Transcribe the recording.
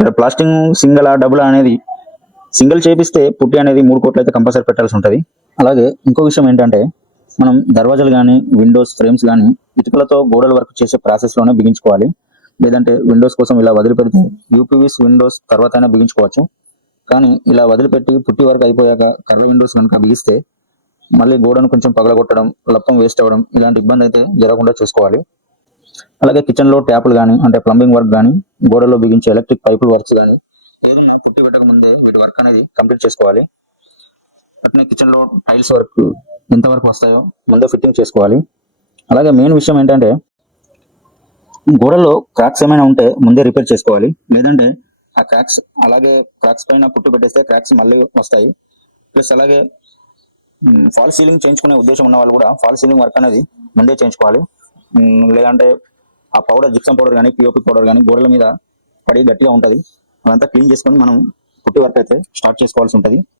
ఇక్కడ plastering single double అనేది single చేపిస్తే పుట్టి అనేది 3 కోట్లు అయితే కంపల్సరీ పెట్టాల్సి ఉంటుంది. అలాగే ఇంకో విషయం ఏంటంటే మనం దర్వాజాలు కానీ విండోస్ ఫ్రేమ్స్ కానీ ఇటుకలతో గోడల వర్క్ చేసే ప్రాసెస్లోనే బిగించుకోవాలి. లేదంటే విండోస్ కోసం ఇలా వదిలిపెడితే యూపీవీస్ విండోస్ తర్వాత అయినా బిగించుకోవచ్చు. కానీ ఇలా వదిలిపెట్టి పుట్టి వర్క్ అయిపోయాక కర్ర విండోస్ కనుక బిగిస్తే మళ్ళీ గోడను కొంచెం పగలగొట్టడం, లప్పం వేస్ట్ అవ్వడం ఇలాంటి ఇబ్బంది అయితే జరగకుండా చూసుకోవాలి. అలాగే కిచెన్లో ట్యాపులు కానీ అంటే ప్లంబింగ్ వర్క్ కానీ గోడలో బిగించే ఎలక్ట్రిక్ పైపుల వర్క్స్ కానీ ఏదన్నా పుట్టి పెట్టక ముందే వీటి వర్క్ అనేది కంప్లీట్ చేసుకోవాలి. అట్నే కిచెన్లో టైల్స్ వర్క్ ఎంతవరకు వస్తాయో ముందే ఫిట్టింగ్ చేసుకోవాలి. అలాగే మెయిన్ విషయం ఏంటంటే గోడల్లో క్రాక్స్ ఏమైనా ఉంటే ముందే రిపేర్ చేసుకోవాలి. లేదంటే ఆ క్రాక్స్ పైన పుట్టి పెట్టేస్తే క్రాక్స్ మళ్ళీ వస్తాయి. ప్లస్ అలాగే ఫాల్ సీలింగ్ చేయించుకునే ఉద్దేశం ఉన్న వాళ్ళు కూడా ఫాల్ సీలింగ్ వర్క్ అనేది ముందే చేయించుకోవాలి. లేదంటే ఆ పౌడర్ జిప్సం పౌడర్ కానీ పిఓపి పౌడర్ కానీ గోడల మీద పడి గట్టిగా ఉంటుంది. అదంతా క్లీన్ చేసుకొని మనం పుట్టి వర్క్ అయితే స్టార్ట్ చేసుకోవాల్సి ఉంటుంది.